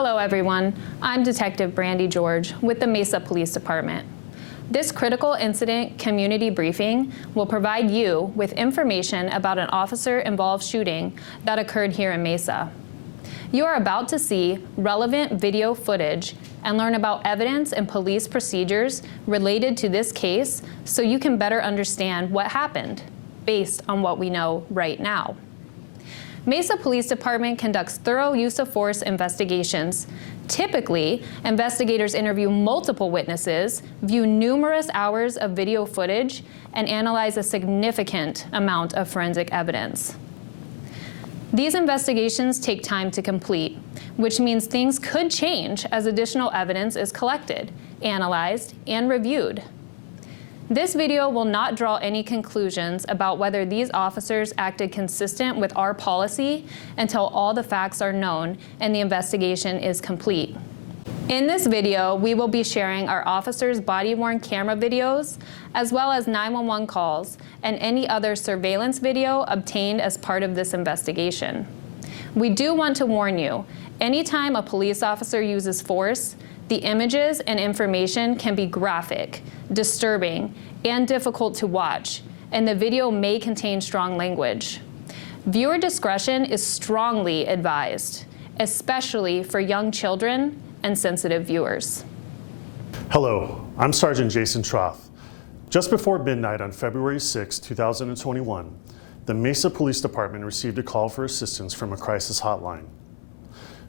Hello everyone, I'm Detective Brandy George with the Mesa Police Department. This critical incident community briefing will provide you with information about an officer-involved shooting that occurred here in Mesa. You are about to see relevant video footage and learn about evidence and police procedures related to this case so you can better understand what happened based on what we know right now. Mesa Police Department conducts thorough use of force investigations. Typically, investigators interview multiple witnesses, view numerous hours of video footage, and analyze a significant amount of forensic evidence. These investigations take time to complete, which means things could change as additional evidence is collected, analyzed, and reviewed. This video will not draw any conclusions about whether these officers acted consistent with our policy until all the facts are known and the investigation is complete. In this video, we will be sharing our officers' body-worn camera videos, as well as 911 calls and any other surveillance video obtained as part of this investigation. We do want to warn you, anytime a police officer uses force, the images and information can be graphic, disturbing, and difficult to watch, and the video may contain strong language. Viewer discretion is strongly advised, especially for young children and sensitive viewers. Hello, I'm Sergeant Jason Troth. Just before midnight on February 6, 2021, the Mesa Police Department received a call for assistance from a crisis hotline.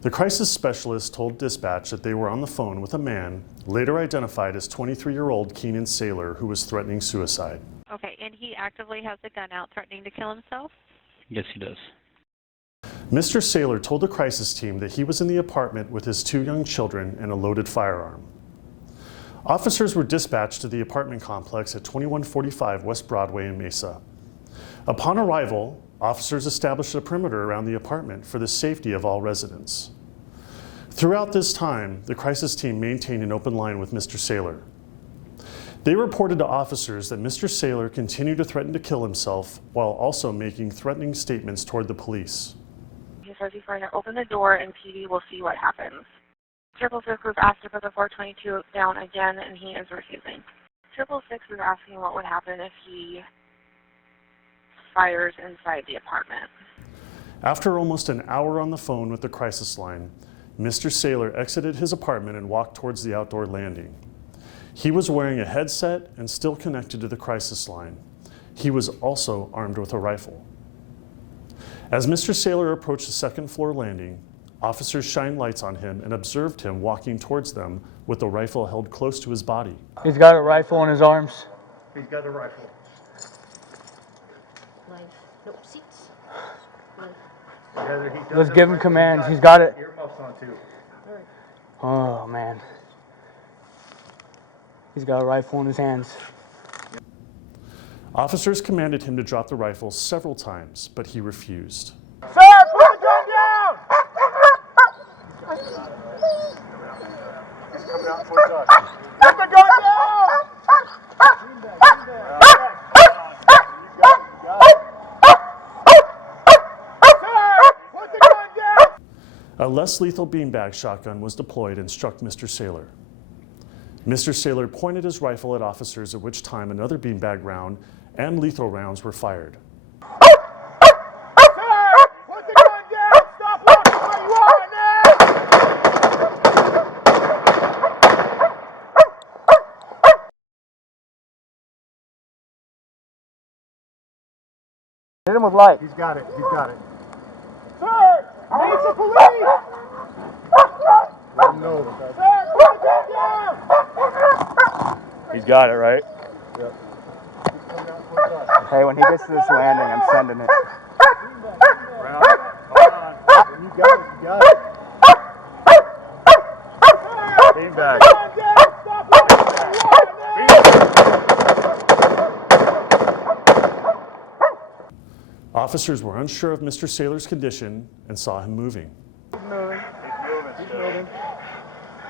The crisis specialist told dispatch that they were on the phone with a man, later identified as 23-year-old Keenan Saylor, who was threatening suicide. Okay, and he actively has a gun out threatening to kill himself? Yes, he does. Mr. Saylor told the crisis team that he was in the apartment with his 2 young children and a loaded firearm. Officers were dispatched to the apartment complex at 2145 West Broadway in Mesa. Upon arrival, officers established a perimeter around the apartment for the safety of all residents. Throughout this time, the crisis team maintained an open line with Mr. Saylor. They reported to officers that Mr. Saylor continued to threaten to kill himself while also making threatening statements toward the police. He says he's going to open the door and PD will see what happens. 666 was asked to put the 422 down again and he is refusing. 666 is asking what would happen if he fires inside the apartment. After almost an hour on the phone with the crisis line, Mr. Saylor exited his apartment and walked towards the outdoor landing. He was wearing a headset and still connected to the crisis line. He was also armed with a rifle. As Mr. Saylor approached the second floor landing, officers shined lights on him and observed him walking towards them with the rifle held close to his body. He's got a rifle in his arms. He's got a rifle. Nope, seats. Let's give him commands. He's got it. Earmuffs on too. Oh man. He's got a rifle in his hands. Officers commanded him to drop the rifle several times, but he refused. Sir, put the gun down! He's coming out towards us. Put the gun down! A less lethal beanbag shotgun was deployed and struck Mr. Saylor. Mr. Saylor pointed his rifle at officers, at which time another beanbag round and lethal rounds were fired. Sir, put the gun down! Stop walking where you are now! Hit him with light. He's got it. He's got it. Sir! Mesa Police! Let him know. Okay? Sir, put the gun down! He's got it, right? Yep. He's coming out towards us. Hey, when he gets to this landing, I'm sending it. Round. Hold on. You got it. You got it. Beanbag. Officers were unsure of Mr. Saylor's condition and saw him moving. He's moving. He's moving.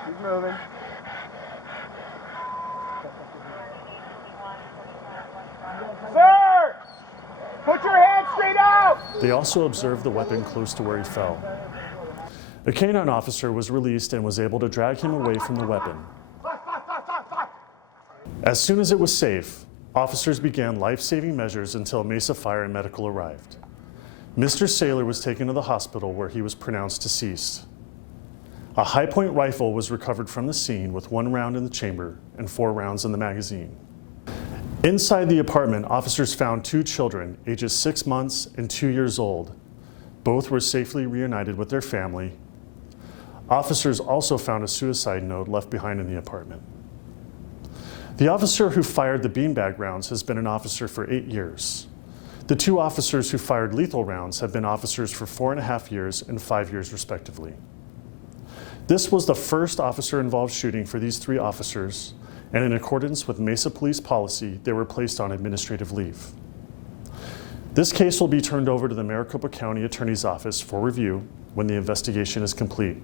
He's moving. Sir! Put your hands straight out! They also observed the weapon close to where he fell. A canine officer was released and was able to drag him away from the weapon. As soon as it was safe, officers began life-saving measures until Mesa Fire and Medical arrived. Mr. Saylor was taken to the hospital where he was pronounced deceased. A high-point rifle was recovered from the scene with 1 round in the chamber and 4 rounds in the magazine. Inside the apartment, officers found 2 children, ages 6 months and 2 years old. Both were safely reunited with their family. Officers also found a suicide note left behind in the apartment. The officer who fired the beanbag rounds has been an officer for 8 years. The 2 officers who fired lethal rounds have been officers for 4.5 years and 5 years respectively. This was the first officer-involved shooting for these 3 officers, and in accordance with Mesa Police policy, they were placed on administrative leave. This case will be turned over to the Maricopa County Attorney's Office for review when the investigation is complete.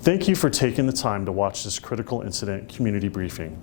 Thank you for taking the time to watch this critical incident community briefing.